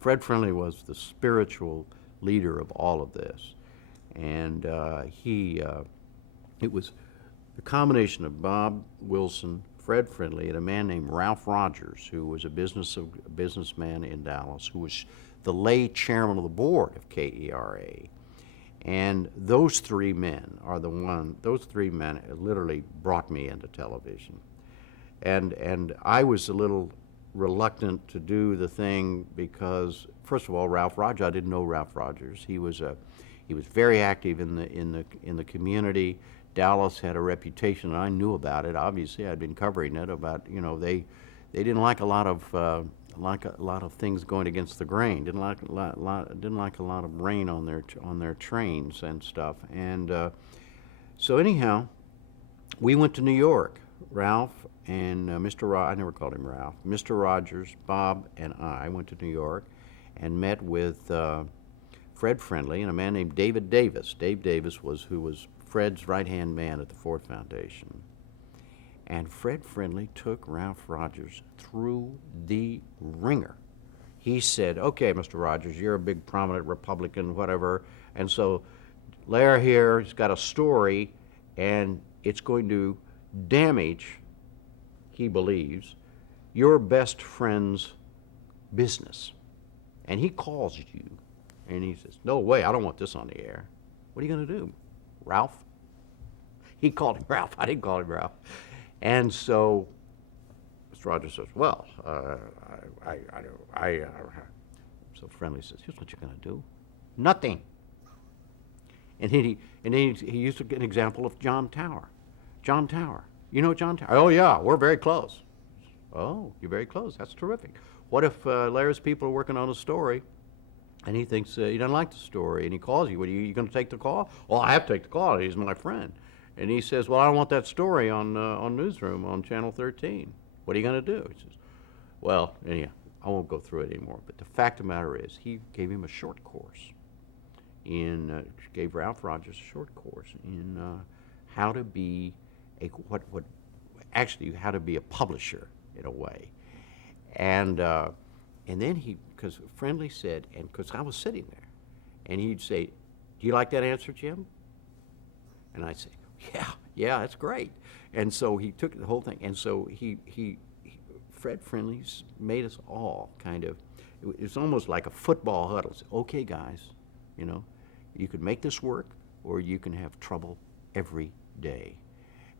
Fred Friendly was the spiritual leader of all of this. And it was the combination of Bob Wilson, Fred Friendly, and a man named Ralph Rogers, who was a businessman in Dallas, who was the lay chairman of the board of KERA. And those three men literally brought me into television. And I was a little reluctant to do the thing because, first of all, Ralph Rogers, I didn't know Ralph Rogers. He was very active in the community. Dallas had a reputation, and I knew about it. Obviously, I'd been covering it about, they didn't like a lot of things going against the grain. Didn't like a lot of rain on their trains and stuff. And so anyhow, we went to New York. Ralph and I never called him Ralph. Mr. Rogers, Bob, and I went to New York and met with Fred Friendly and a man named David Davis. Dave Davis who was Fred's right-hand man at the Ford Foundation. And Fred Friendly took Ralph Rogers through the ringer. He said, okay, Mr. Rogers, you're a big prominent Republican, whatever, and so Lehrer here has got a story, and it's going to damage, he believes, your best friend's business. And he calls you, and he says, no way, I don't want this on the air. What are you going to do, Ralph? He called him Ralph. I didn't call him Ralph. And so Mr. Rogers says, well, so Friendly says, here's what you're going to do. Nothing. And he used an example of John Tower. John Tower. You know John Tower? Oh, yeah, we're very close. Oh, you're very close. That's terrific. What if Larry's people are working on a story, and he thinks he doesn't like the story, and he calls you? What, are you going to take the call? Well, I have to take the call. He's my friend. And he says, well, I don't want that story on Newsroom on Channel 13. What are you going to do? He says, well, anyhow, I won't go through it anymore. But the fact of the matter is, he gave him a short course gave Ralph Rogers a short course in how to be how to be a publisher in a way. And then because Friendly said, and because I was sitting there, and he'd say, do you like that answer, Jim? And I'd say, yeah, that's great. And so he took the whole thing, and so Fred Friendly's made us all kind of, it's almost like a football huddle. Say, okay, guys, you can make this work, or you can have trouble every day.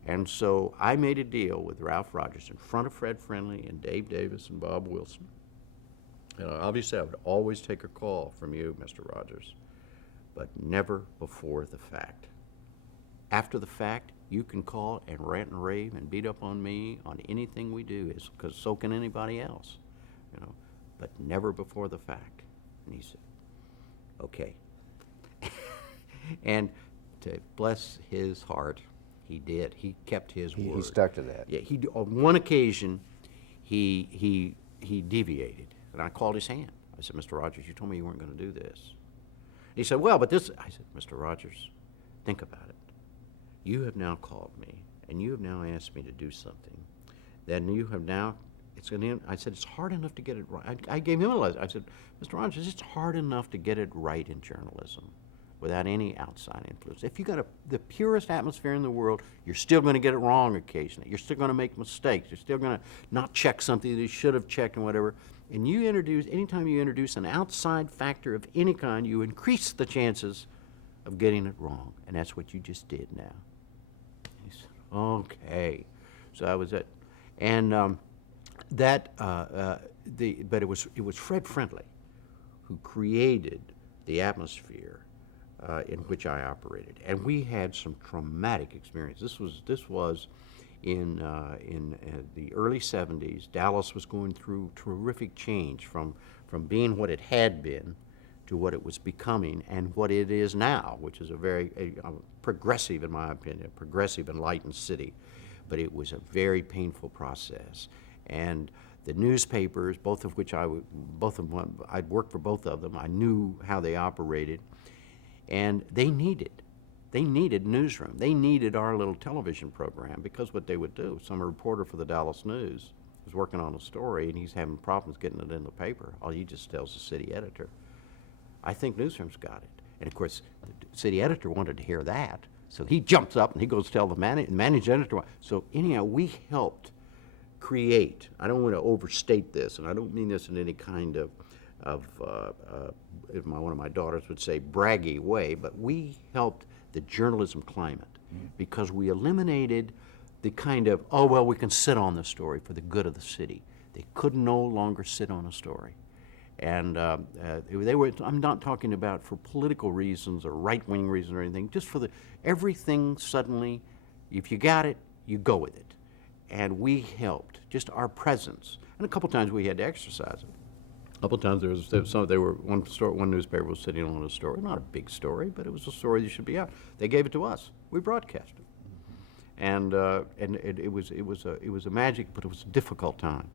And so I made a deal with Ralph Rogers in front of Fred Friendly and Dave Davis and Bob Wilson. And obviously I would always take a call from you, Mr. Rogers, but never before the fact. After the fact, you can call and rant and rave and beat up on me on anything we do, because so can anybody else, but never before the fact. And he said, okay. And to bless his heart, he did. He kept his word. He stuck to that. Yeah. On one occasion, he deviated, and I called his hand. I said, Mr. Rogers, you told me you weren't going to do this. He said, well, but this. I said, Mr. Rogers, think about it. You have now called me, and you have now asked me to do something. Then you have now. I said, it's hard enough to get it right. I gave him a lesson. I said, Mr. Rogers, it's hard enough to get it right in journalism without any outside influence. If you got the purest atmosphere in the world, you're still going to get it wrong occasionally. You're still going to make mistakes. You're still going to not check something that you should have checked and whatever. And anytime you introduce an outside factor of any kind, you increase the chances of getting it wrong. And that's what you just did now. And he said, okay. So that was it. And but it was Fred Friendly who created the atmosphere in which I operated, and we had some traumatic experience. This was in the early '70s. Dallas was going through terrific change from being what it had been to what it was becoming and what it is now, which is a very progressive, in my opinion, progressive, enlightened city. But it was a very painful process. And the newspapers, both of which I'd worked for both of them. I knew how they operated, and they needed Newsroom. They needed our little television program, because what they would do, some reporter for the Dallas News was working on a story and he's having problems getting it in the paper, all he just tells the city editor, I think Newsroom's got it. And of course, the city editor wanted to hear that, so he jumps up and he goes tell the managing editor. So anyhow, we helped create, I don't want to overstate this, and I don't mean this in any kind of one of my daughters would say braggy way, but we helped the journalism climate because we eliminated the kind of, oh, well, we can sit on the story for the good of the city. They could no longer sit on a story. And they were, I'm not talking about for political reasons or right-wing reasons or anything, just for everything suddenly, if you got it, you go with it. And we helped, just our presence. And a couple times we had to exercise it. A couple times one newspaper was sitting on a story, not a big story, but it was a story that should be out. They gave it to us. We broadcast it. And it was a magic, but it was a difficult time.